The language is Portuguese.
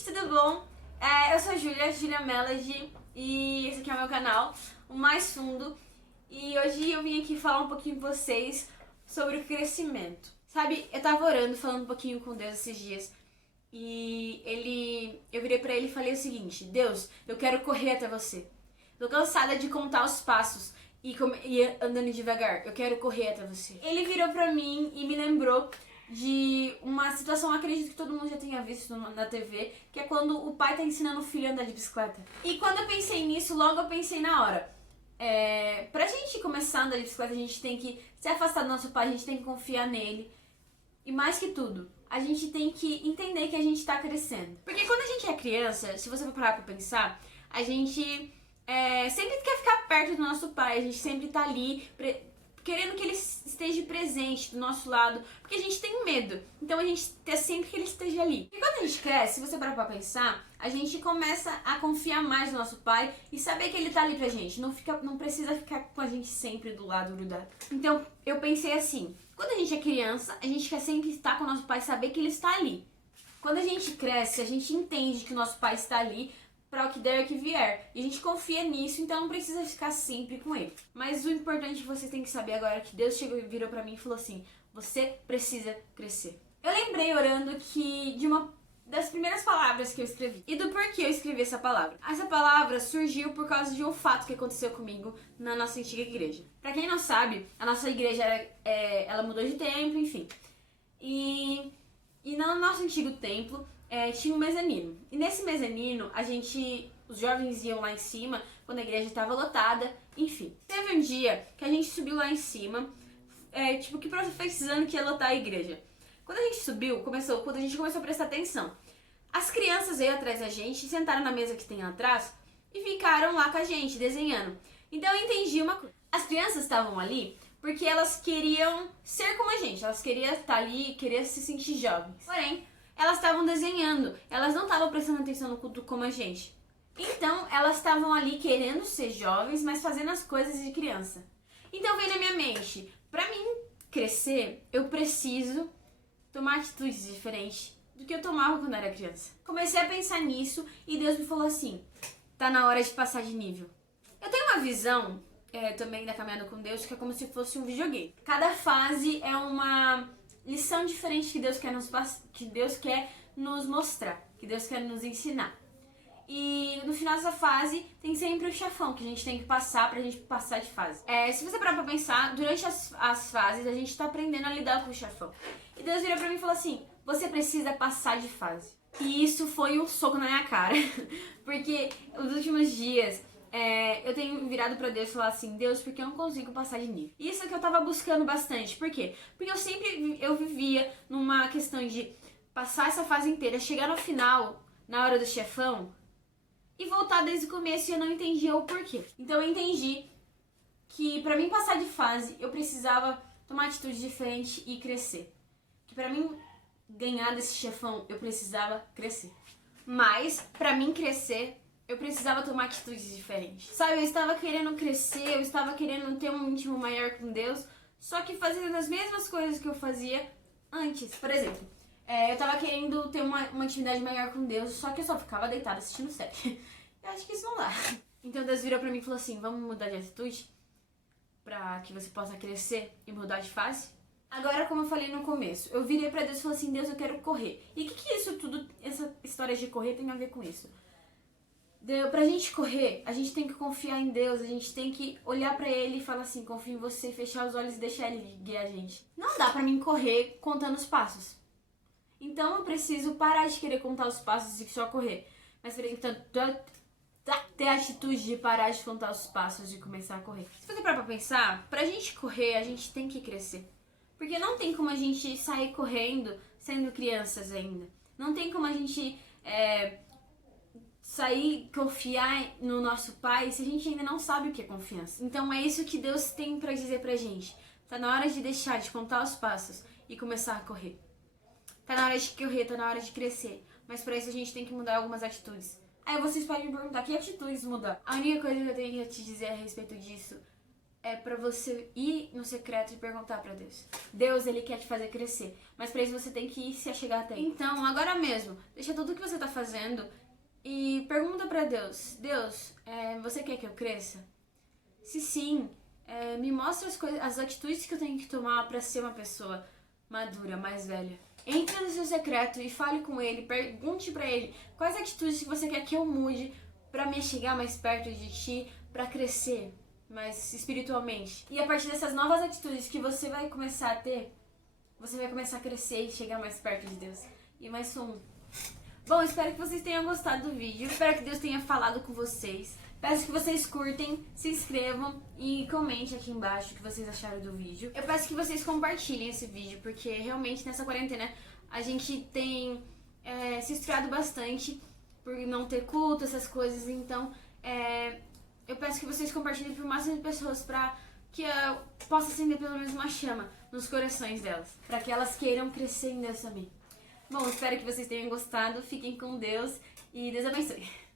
gente, tudo bom? Eu sou a Julia Melody, e esse aqui é o meu canal, o Mais Fundo. E hoje eu vim aqui falar um pouquinho com vocês sobre o crescimento. Sabe, eu tava orando, falando um pouquinho com Deus esses dias, e eu virei pra ele e falei o seguinte: Deus, eu quero correr até você. Tô cansada de contar os passos e ir andando devagar. Eu quero correr até você. Ele virou pra mim e me lembrou de uma situação, acredito que todo mundo já tenha visto na TV, que é quando o pai tá ensinando o filho a andar de bicicleta. E quando eu pensei nisso, logo eu pensei na hora. Pra gente começar a andar de bicicleta, a gente tem que se afastar do nosso pai, a gente tem que confiar nele. E mais que tudo, a gente tem que entender que a gente tá crescendo. Porque quando a gente é criança, se você for parar pra pensar, a gente sempre quer ficar perto do nosso pai, a gente sempre tá ali querendo que ele esteja presente do nosso lado, porque a gente tem medo. Então a gente quer sempre que ele esteja ali. E quando a gente cresce, se você parar pra pensar, a gente começa a confiar mais no nosso pai e saber que ele tá ali pra gente. Não precisa ficar com a gente sempre do lado grudado. Então eu pensei assim: quando a gente é criança, a gente quer sempre estar com o nosso pai e saber que ele está ali. Quando a gente cresce, a gente entende que o nosso pai está ali para o que der e o que vier. E a gente confia nisso, então não precisa ficar sempre com ele. Mas o importante que você tem que saber agora é que Deus virou pra mim e falou assim: você precisa crescer. Eu lembrei orando de uma das primeiras palavras que eu escrevi e do porquê eu escrevi essa palavra. Essa palavra surgiu por causa de um fato que aconteceu comigo na nossa antiga igreja. Pra quem não sabe, a nossa igreja ela mudou de tempo, enfim. E no nosso antigo templo tinha um mezanino. E nesse mezanino, os jovens iam lá em cima quando a igreja estava lotada, enfim. Teve um dia que a gente subiu lá em cima, que profetizando que ia lotar a igreja. Quando a gente subiu, quando a gente começou a prestar atenção, as crianças veio atrás da gente, sentaram na mesa que tem lá atrás e ficaram lá com a gente, desenhando. Então eu entendi uma coisa. As crianças estavam ali porque elas queriam ser como a gente, elas queriam estar ali, queriam se sentir jovens. Porém, elas estavam desenhando, elas não estavam prestando atenção no culto como a gente. Então, elas estavam ali querendo ser jovens, mas fazendo as coisas de criança. Então veio na minha mente: pra mim crescer, eu preciso tomar atitudes diferentes do que eu tomava quando era criança. Comecei a pensar nisso e Deus me falou assim: tá na hora de passar de nível. Eu tenho uma visão também da caminhada com Deus, que é como se fosse um videogame. Cada fase é uma lição diferente que Deus quer nos mostrar, que Deus quer nos ensinar. E no final dessa fase tem sempre o chefão que a gente tem que passar pra gente passar de fase. Se você parar pra pensar, durante as fases a gente tá aprendendo a lidar com o chefão. E Deus virou pra mim e falou assim: você precisa passar de fase. E isso foi um soco na minha cara. Porque os últimos dias eu tenho virado pra Deus e falado assim: Deus, porque eu não consigo passar de nível. Isso é que eu tava buscando bastante. Por quê? Porque eu vivia numa questão de passar essa fase inteira, chegar no final, na hora do chefão, e voltar desde o começo, e eu não entendia o porquê. Então eu entendi que pra mim passar de fase, eu precisava tomar atitude diferente e crescer. Que pra mim ganhar desse chefão, eu precisava crescer. Mas pra mim crescer, eu precisava tomar atitudes diferentes. Sabe, eu estava querendo crescer, eu estava querendo ter um íntimo maior com Deus, só que fazendo as mesmas coisas que eu fazia antes. Por exemplo, eu tava querendo ter uma intimidade maior com Deus, só que eu só ficava deitada assistindo série. Eu acho que isso não dá. Então Deus virou pra mim e falou assim: vamos mudar de atitude pra que você possa crescer e mudar de fase? Agora, como eu falei no começo, eu virei pra Deus e falei assim: Deus, eu quero correr. E o que isso tudo, essa história de correr tem a ver com isso? Pra gente correr, a gente tem que confiar em Deus, a gente tem que olhar pra Ele e falar assim: confio em você, fechar os olhos e deixar Ele guiar a gente. Não dá pra mim correr contando os passos. Então eu preciso parar de querer contar os passos e só correr. Mas então, ter a atitude de parar de contar os passos e começar a correr. Se você parar pra pensar, pra gente correr, a gente tem que crescer. Porque não tem como a gente sair correndo sendo crianças ainda. Não tem como a gente confiar no nosso pai se a gente ainda não sabe o que é confiança. Então é isso que Deus tem pra dizer pra gente. Tá na hora de deixar de contar os passos e começar a correr. Tá na hora de correr, tá na hora de crescer. Mas pra isso a gente tem que mudar algumas atitudes. Aí vocês podem me perguntar: que atitudes mudar? A única coisa que eu tenho que te dizer a respeito disso é pra você ir no secreto e perguntar pra Deus. Deus, ele quer te fazer crescer, mas pra isso você tem que se achegar até ele. Então, agora mesmo, deixa tudo que você tá fazendo e pergunta pra Deus. Deus, você quer que eu cresça? Se sim, me mostra as atitudes que eu tenho que tomar pra ser uma pessoa madura, mais velha. Entre no seu secreto e fale com ele, pergunte pra ele quais atitudes que você quer que eu mude pra me chegar mais perto de ti, pra crescer mais espiritualmente. E a partir dessas novas atitudes que você vai começar a ter, você vai começar a crescer e chegar mais perto de Deus. E mais fundo. Bom, espero que vocês tenham gostado do vídeo. Espero que Deus tenha falado com vocês. Peço que vocês curtem, se inscrevam e comentem aqui embaixo o que vocês acharam do vídeo. Eu peço que vocês compartilhem esse vídeo, porque realmente nessa quarentena a gente tem se esfriado bastante por não ter culto, essas coisas. Então, eu peço que vocês compartilhem para o máximo de pessoas para que eu possa acender pelo menos uma chama nos corações delas, para que elas queiram crescer em Deus também. Bom, espero que vocês tenham gostado, fiquem com Deus e Deus abençoe.